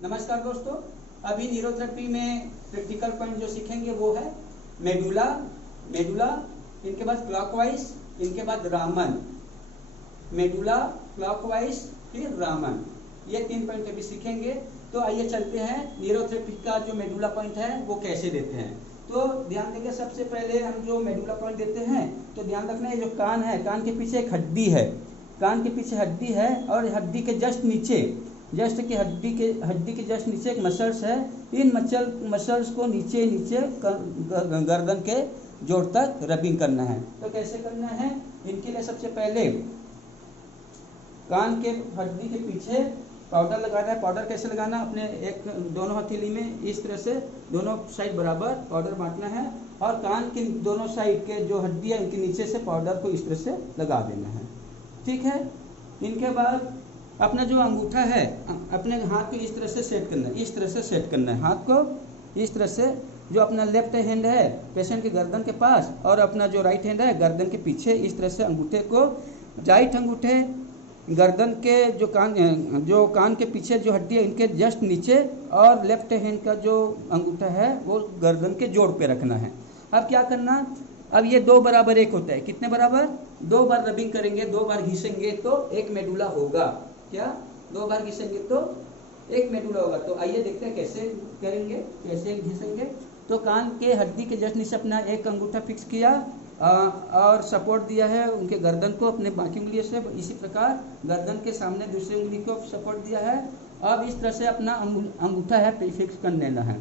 नमस्कार दोस्तों, अभी न्यूरोथेरेपी में प्रैक्टिकल पॉइंट जो सीखेंगे वो है मेडुला, इनके बाद क्लॉकवाइज, इनके बाद रामन। मेडुला, क्लॉकवाइज, फिर रामन, ये 3 पॉइंट अभी सीखेंगे। तो आइए चलते हैं न्यूरोथेरेपी का जो मेडुला पॉइंट है वो कैसे देते हैं। तो ध्यान देंगे, सबसे पहले हम जो मेडुला पॉइंट देते हैं तो ध्यान रखना है, जो कान है, कान के पीछे एक हड्डी है, कान के पीछे हड्डी है और हड्डी के जस्ट नीचे, जस्ट की हड्डी के जस्ट नीचे एक मसल्स है। इन मसल्स को नीचे गर्दन के जोड़ तक रबिंग करना है। तो कैसे करना है, इनके लिए सबसे पहले कान के हड्डी के पीछे पाउडर लगाना है। पाउडर कैसे लगाना, अपने दोनों हथेली में इस तरह से दोनों साइड बराबर पाउडर बांटना है और कान के दोनों साइड के जो हड्डी है उनके नीचे से पाउडर को इस तरह से लगा देना है। ठीक है। इनके बाद अपना जो अंगूठा है अपने हाथ को इस तरह से सेट करना है, इस तरह से सेट करना है हाथ को इस तरह से। जो अपना लेफ्ट हैंड है पेशेंट के गर्दन के पास और अपना जो राइट हैंड है गर्दन के पीछे, इस तरह से अंगूठे को, राइट अंगूठे गर्दन के जो कान के पीछे जो हड्डी है इनके जस्ट नीचे और लेफ्ट हैंड का जो अंगूठा है वो गर्दन के जोड़ पे रखना है। अब क्या करना, अब ये 2 बराबर 1 होता है। कितने बराबर, 2 बार रबिंग करेंगे, 2 बार घिसेंगे तो एक मेडुला होगा। क्या, 2 बार घिसेंगे तो एक मेडुला होगा। तो आइए देखते हैं कैसे करेंगे, कैसे घिसेंगे। तो कान के हड्डी के जस्ट नीचे अपना एक अंगूठा फिक्स किया और सपोर्ट दिया है उनके गर्दन को अपने बाकी उंगलियों से। इसी प्रकार गर्दन के सामने दूसरी उंगली को सपोर्ट दिया है। अब इस तरह से अपना अंगूठा है फिक्स कर लेना है।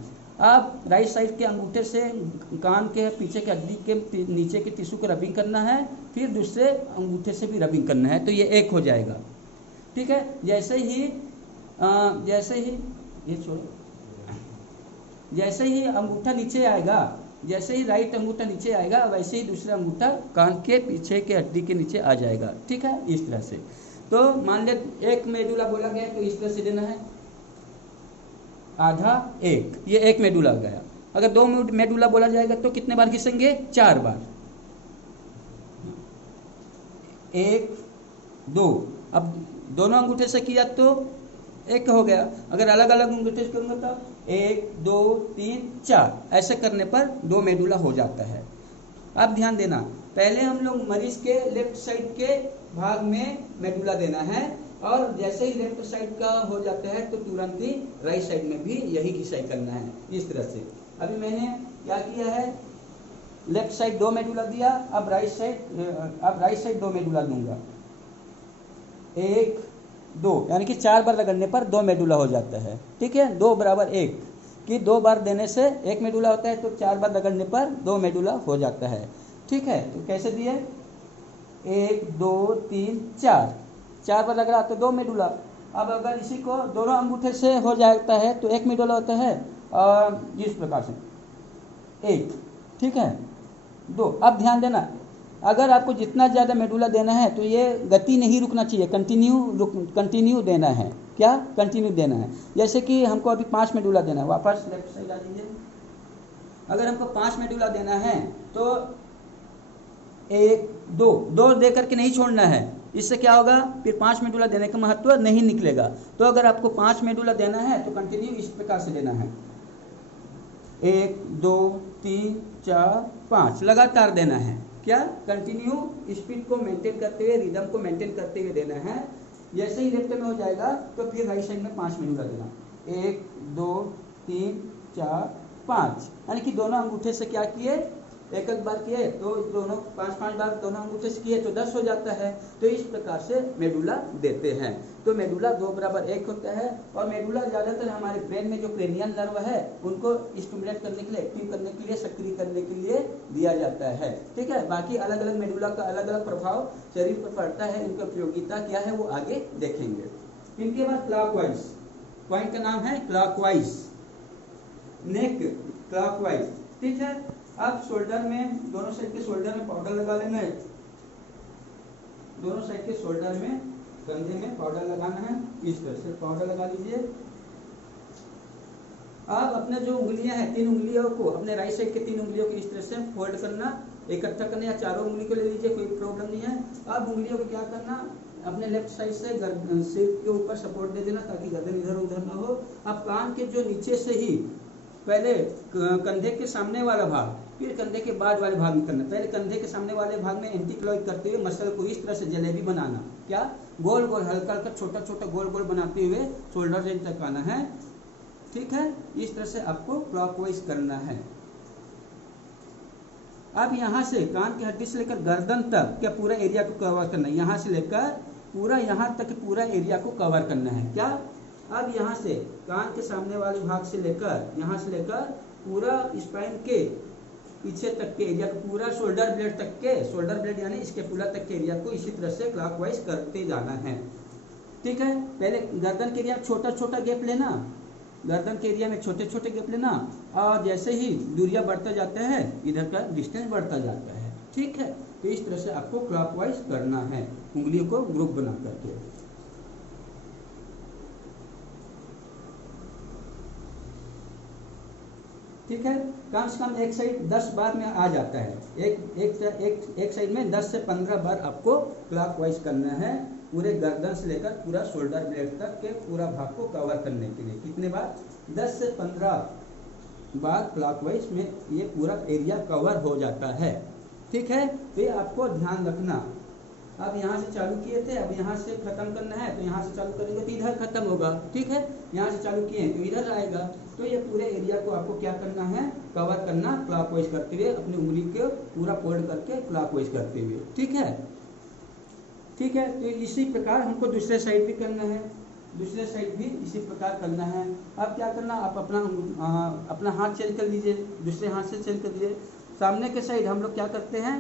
अब राइट साइड के अंगूठे से कान के पीछे के हड्डी के नीचे के टिश्यू को रबिंग करना है, फिर दूसरे अंगूठे से भी रबिंग करना है, तो ये एक हो जाएगा। ठीक है। जैसे ही अंगूठा नीचे आएगा, जैसे ही राइट अंगूठा नीचे आएगा वैसे ही दूसरा अंगूठा कान के पीछे के हड्डी के नीचे आ जाएगा। ठीक है, इस तरह से। तो मान ले एक मेडुला बोला गया तो इस तरह से देना है, आधा एक, ये एक मेडुला गया। अगर 2 मेडुला बोला जाएगा तो कितने बार घिसेंगे, 4 बार, 1 2। अब दोनों अंगूठे से किया तो एक हो गया, अगर अलग अलग अंगूठे से करूंगा तो 1 2 3 4, ऐसे करने पर 2 मेडुला हो जाता है। अब ध्यान देना, पहले हम लोग मरीज के लेफ्ट साइड के भाग में मेडुला देना है और जैसे ही लेफ्ट साइड का हो जाता है तो तुरंत ही राइट साइड में भी यही घिसाई करना है, इस तरह से। अभी मैंने क्या किया है, लेफ्ट साइड 2 मेडुला दिया, अब राइट साइड 2 मेडुला दूंगा, 1 2, यानी कि 4 बार रगड़ने पर 2 मेडुला हो जाता है। ठीक है, 2 बराबर 1 कि 2 बार देने से 1 मेडुला होता है, तो 4 बार रगड़ने पर 2 मेडुला हो जाता है। ठीक है, तो कैसे दिए, 1 2 3 4 बार रगड़ा तो 2 मेडुला। अब अगर इसी को दोनों अंगूठे से हो जाता है तो 1 मेडुला होता है, और इस प्रकार से 1। ठीक है, 2। अब ध्यान देना, अगर आपको जितना ज़्यादा मेडुला देना है तो ये गति नहीं रुकना चाहिए, कंटिन्यू देना है। क्या, कंटिन्यू देना है। जैसे कि हमको अभी 5 मेडुला देना है, वापस लेफ्ट साइड आ दीजिए। अगर हमको 5 मेडुला देना है तो 1 2 दे करके नहीं छोड़ना है, इससे क्या होगा, फिर 5 मेडुला देने का महत्व नहीं निकलेगा। तो अगर आपको 5 मेडुला देना है तो कंटिन्यू इस प्रकार से देना है, 1 2 3 4 5 लगातार देना है। क्या, कंटिन्यू स्पीड को मेंटेन करते हुए, रिदम को मेंटेन करते हुए देना है। जैसे ही लेफ्ट में हो जाएगा तो फिर राइट साइड में 5 मिनट देना, 1 2 3 4 5, यानी कि दोनों अंगूठे से क्या किए, एक बार किए तो दोनों 5 बार दोनों अंगूठे से किए तो 10 हो जाता है। तो इस प्रकार से मेडुला देते हैं। तो मेडुला 2 बराबर 1 होता है। और मेडुला ज़्यादातर हमारे ब्रेन में जो क्रेनियल नर्व है उनको स्टिमुलेट करने के लिए, एक्टिव करने के लिए, सक्रिय करने के लिए दिया जाता है। ठीक है, बाकी अलग अलग मेडुला का अलग अलग प्रभाव शरीर पर पड़ता है, इनकी उपयोगिता क्या है वो आगे देखेंगे। इनके बाद क्लॉकवाइज, पॉइंट का नाम है क्लॉकवाइज, नेक क्लॉकवाइज। ठीक है, अब शोल्डर में, दोनों साइड के शोल्डर में पाउडर लगा लेना है, दोनों साइड के शोल्डर में, कंधे में पाउडर लगाना है, इस तरह से पाउडर लगा लीजिए। अब अपने जो उंगलियां हैं, 3 उंगलियों को, अपने राइट साइड के 3 उंगलियों को इस तरह से फोल्ड करना, इकट्ठा करना, या चारों उंगली को ले लीजिए, कोई प्रॉब्लम नहीं है। अब उंगलियों को क्या करना, अपने लेफ्ट साइड से सिर के ऊपर सपोर्ट दे देना ताकि गर्दन इधर उधर ना हो। अब कान के जो नीचे से ही पहले कंधे के सामने वाला भाग, फिर कंधे के बाद वाले भाग में करना। पहले कंधे के सामने वाले भाग में एंटी क्लॉक करते हुए मसल को इस तरह से जलेबी बनाना, क्या गोल गोल हल्का हल्का छोटा छोटा गोल गोल बनाते हुए शोल्डर रेंज तक आना है। ठीक है, इस तरह से आपको क्लॉकवाइज करना है। अब यहाँ से कान की हड्डी से लेकर गर्दन तक क्या पूरा एरिया को कवर करना है, यहाँ से लेकर पूरा यहाँ तक पूरा एरिया को कवर करना है। क्या अब यहाँ से कान के सामने वाले भाग से लेकर यहाँ से लेकर पूरा स्पाइन के पीछे तक के एरिया को, पूरा शोल्डर ब्लेड तक के, शोल्डर ब्लेड यानी स्कैपुला तक के एरिया को इसी तरह से क्लॉकवाइज करते जाना है। ठीक है, पहले गर्दन के एरिया में छोटा छोटा गैप लेना, गर्दन के एरिया में छोटे छोटे गैप लेना, और जैसे ही दूरियां बढ़ता जाता है इधर का डिस्टेंस बढ़ता जाता है। ठीक है, तो इस तरह से आपको क्लॉकवाइज करना है उंगलियों को ग्रुप बना करके। ठीक है, कम से कम एक साइड 10 बार में आ जाता है। एक साइड में 10 से 15 बार आपको क्लॉकवाइज करना है, पूरे गर्दन से लेकर पूरा शोल्डर ब्लेड तक के पूरा भाग को कवर करने के लिए। कितने बार? 10 से 15 बार क्लॉकवाइज में ये पूरा एरिया कवर हो जाता है। ठीक है, तो ये आपको ध्यान रखना। अब यहाँ से चालू किए थे, अब यहाँ से खत्म करना है, तो यहाँ से चालू करेंगे तो इधर खत्म होगा। ठीक है, यहाँ से चालू किए तो इधर आएगा। तो ये पूरे एरिया को आपको क्या करना है, कवर करना क्लॉकवाइज करते हुए, अपनी उंगली को पूरा फोल्ड करके क्लॉकवाइज करते हुए। ठीक है, ठीक है, तो इसी प्रकार हमको दूसरे साइड भी करना है, दूसरे साइड भी इसी प्रकार करना है। अब क्या करना, आप अपना हाथ चेंज कर लीजिए, दूसरे हाथ से चेंज कर लीजिए। सामने के साइड हम लोग क्या करते हैं,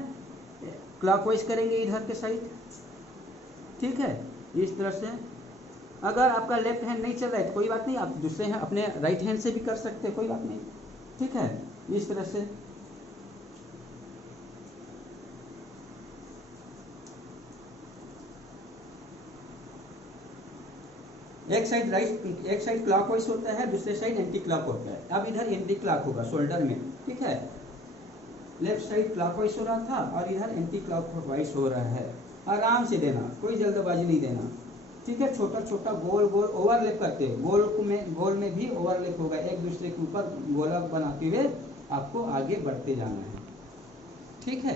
क्लॉकवाइज करेंगे इधर के साइड। ठीक है, इस तरह से। अगर आपका लेफ्ट हैंड नहीं चल रहा है तो कोई बात नहीं, आप दूसरे हैं अपने राइट हैंड से भी कर सकते हैं, कोई बात नहीं। ठीक है, इस तरह से। एक साइड क्लॉकवाइज होता है, दूसरे साइड एंटी क्लॉक होता है। अब इधर एंटी क्लॉक होगा शोल्डर में। ठीक है, लेफ्ट साइड क्लॉकवाइज हो रहा था और इधर एंटी क्लॉकवाइज हो रहा है। आराम से देना, कोई जल्दबाजी नहीं देना। ठीक है, छोटा छोटा गोल गोल ओवरलैप करते हैं, गोल में भी ओवरलैप होगा, एक दूसरे के ऊपर गोला बनाते हुए आपको आगे बढ़ते जाना है। ठीक है,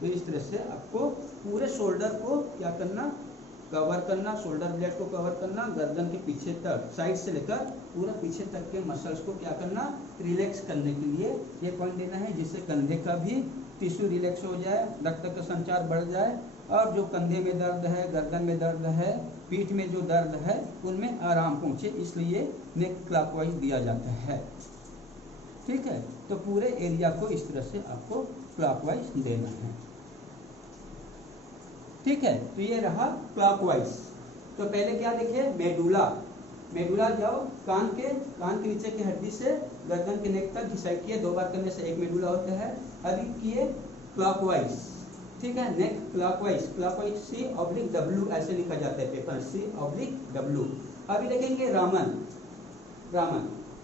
तो इस तरह से आपको पूरे शोल्डर को क्या करना, कवर करना, शोल्डर ब्लेड को कवर करना, गर्दन के पीछे तक, साइड से लेकर पूरा पीछे तक के मसल्स को क्या करना, रिलैक्स करने के लिए ये पॉइंट देना है, जिससे कंधे का भी टिश्यू रिलैक्स हो जाए, रक्त का संचार बढ़ जाए, और जो कंधे में दर्द है, गर्दन में दर्द है, पीठ में जो दर्द है, उनमें आराम पहुंचे, इसलिए नेक क्लॉकवाइज दिया जाता है। ठीक है, तो पूरे एरिया को इस तरह से आपको क्लॉकवाइज देना है। ठीक है, तो ये रहा क्लॉकवाइज। तो पहले क्या देखिए, मेडुला जाओ, कान के नीचे की हड्डी से गर्दन के नेक तक घिसाई किए, 2 बार करने से एक मेडुला होता है। अभी किए क्लॉकवाइज। ठीक है, नेक क्लॉकवाइज C/W ऐसे लिखा जाता है पेपर, C/W। अभी देखेंगे रामन।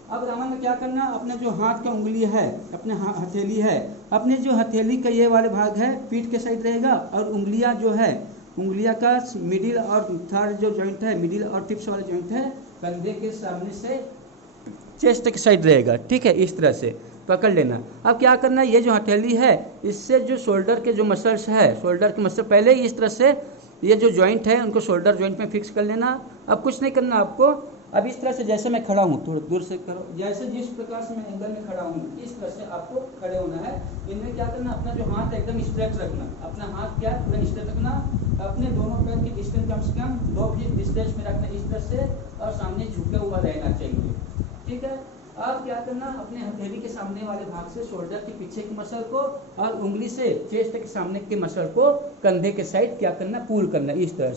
अब रामन में क्या करना, अपने जो हाथ का उंगली है, अपने हथेली है, अपने जो हथेली का ये वाले भाग है पीठ के साइड रहेगा, और उंगलियां जो है, उंगलियां का मिडिल और थर्ड जो जॉइंट है, मिडिल और टिप्स वाला जॉइंट है, कंधे के सामने से चेस्ट के साइड रहेगा। ठीक है, इस तरह से पकड़ लेना। अब क्या करना, ये जो हथेली है, इससे जो शोल्डर के जो मसल्स है, शोल्डर के मसल पहले इस तरह से ये जो जॉइंट है उनको शोल्डर जॉइंट में फिक्स कर लेना। अब कुछ नहीं करना आपको, अब इस तरह से जैसे मैं खड़ा हूँ, थोड़ा दूर से करो, जैसे जिस प्रकार से मैं एंगल में खड़ा हूँ इस तरह से आपको खड़े होना है। इनमें क्या करना, अपना जो हाथ है एकदम स्ट्रेट रखना, अपना हाथ क्या है पूरा स्ट्रेट रखना, अपने दोनों पैर की डिस्टेंस कम से कम 2 फीट डिस्टेंस में रखना इस तरह से, और सामने झुके हुआ रहना चाहिए। ठीक है, अब क्या करना, अपने हथेली के सामने वाले भाग से शोल्डर के पीछे के मसल को, और उंगली से चेस्ट के सामने के मसल को कंधे के साइड क्या करना, पुल करना, इस तरह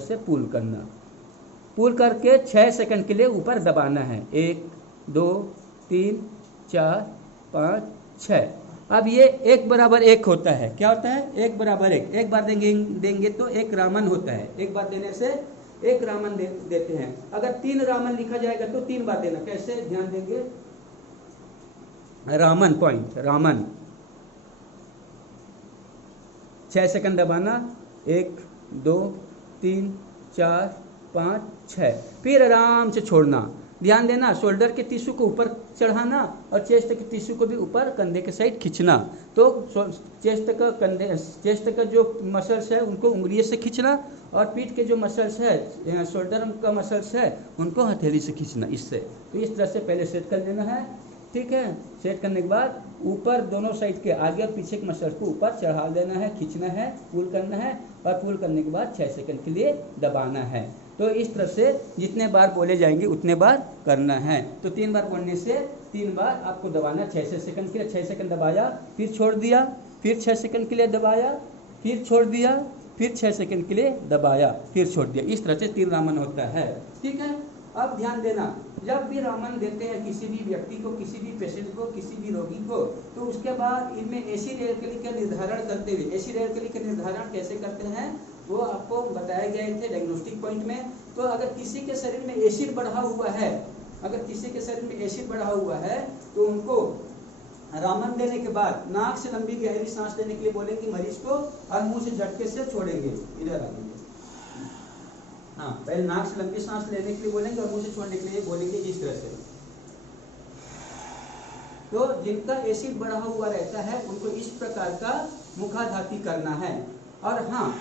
से पुल करना। पुल करके 6 सेकंड के लिए ऊपर दबाना है। 1 2 3 4 5 6। अब ये 1 बराबर 1 होता है। क्या होता है, 1 बराबर 1। एक बार देंगे तो 1 रामन होता है, एक बार देने से 1 रामन देते हैं। अगर 3 रामन लिखा जाएगा तो 3 बार देना। कैसे, ध्यान देंगे, रामन पॉइंट, रामन 6 सेकंड दबाना, 1 2 3 4 5 6, फिर आराम से छोड़ना। ध्यान देना, शोल्डर के टिश्यू को ऊपर चढ़ाना और चेस्ट के टिश्यू को भी ऊपर कंधे के साइड खींचना। तो चेस्ट का जो मसल्स है उनको उंगलियों से खींचना, और पीठ के जो मसल्स है, शोल्डर का मसल्स है, उनको हथेली से खींचना इससे। तो इस तरह से पहले सेट कर लेना है, ठीक है। सेट करने के बाद ऊपर दोनों साइड के आगे और पीछे के मसल्स को ऊपर चढ़ा देना है, खींचना है, पुल करना है, और पुल करने के बाद 6 सेकंड के लिए दबाना है। तो इस तरह से जितने बार बोले जाएंगे उतने बार करना है। तो 3 बार बोलने से 3 बार आपको दबाना 6 सेकंड के लिए। 6 सेकंड दबाया, फिर छोड़ दिया, फिर 6 सेकंड के लिए दबाया, फिर छोड़ दिया, फिर 6 सेकंड के लिए दबाया, फिर छोड़ दिया। इस तरह से 3 रामन होता है, ठीक है। अब ध्यान देना, जब भी रामन देते हैं किसी भी व्यक्ति को, किसी भी पेशेंट को, किसी भी रोगी को, तो उसके बाद इनमें एसिड एल्कली का निर्धारण करते हुए, एसिड एल्कली का निर्धारण कैसे करते हैं वो आपको बताए गए थे डायग्नोस्टिक पॉइंट में। तो अगर किसी के शरीर में एसिड बढ़ा हुआ है, अगर किसी के शरीर में एसिड बढ़ा हुआ है, तो उनको रामन देने के बाद नाक से लंबी गहरी सांस लेने के लिए बोलेंगे मरीज को, और मुंह से झटके से छोड़ेंगे। इधर आएंगे, हाँ, पहले नाक से लंबी सांस लेने के लिए बोलेंगे और मुंह से छोड़ने के लिए बोलेंगे, इस तरह से। तो जिनका एसिड बढ़ा हुआ रहता है उनको इस प्रकार का मुखाधाती करना है। और हाँ,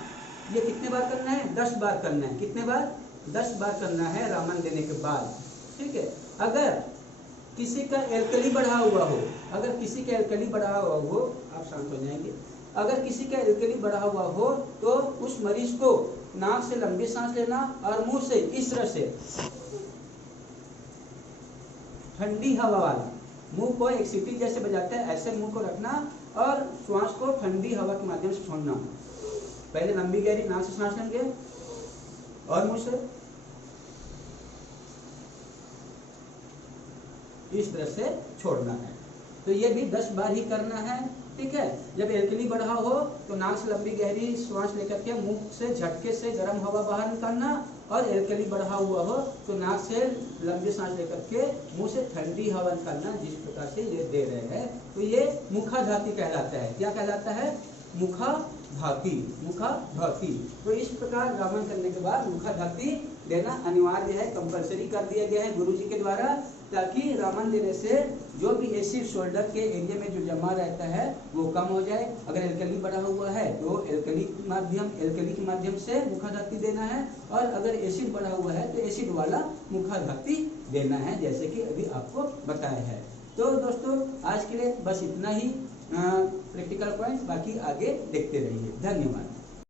ये कितने बार करना है? 10 बार करना है। कितने बार? 10 बार करना है रामन देने के बाद, ठीक है। अगर किसी का एल्कली बढ़ा हुआ हो, अगर किसी का एल्कली बढ़ा हुआ हो, आप शांत हो जाएंगे, अगर किसी का एल्कली बढ़ा हुआ हो तो उस मरीज को नाक से लंबी सांस लेना और मुंह से इस तरह से ठंडी हवा वाला, मुंह को एक सीटी जैसे बजाते हैं ऐसे मुंह को रखना और श्वास को ठंडी हवा के माध्यम से छोड़ना। पहले लंबी गहरी नाक से सांस लेंगे और मुंह से इस तरह से छोड़ना है। तो ये भी 10 बार ही करना है, ठीक है। जब एल्कली बढ़ा हो तो नाक से लंबी गहरी श्वास लेकर के मुंह से झटके से गर्म हवा बाहर निकालना, और एल्कली बढ़ा हुआ हो तो नाक से लंबी सांस लेकर के मुंह से ठंडी हवा निकालना, जिस प्रकार से ये दे रहे हैं। तो ये मुखाधाती कहलाता है। क्या कहलाता है? मुखाधाती, मुखाधाती। तो इस प्रकार रामन करने के बाद मुखाधाती देना अनिवार्य है, कंपलसरी कर दिया गया है गुरुजी के द्वारा, ताकि रामन देने से जो भी एसिड शोल्डर के एरिया में जो जमा रहता है वो कम हो जाए। अगर एल्कली बढ़ा हुआ है तो एल्कली के माध्यम से मुखाधाती देना है, और अगर एसिड बढ़ा हुआ है तो एसिड वाला मुखाधाती देना है, जैसे कि अभी आपको बताया है। तो दोस्तों आज के लिए बस इतना ही प्रैक्टिकल पॉइंट, बाकी आगे देखते रहिए। धन्यवाद।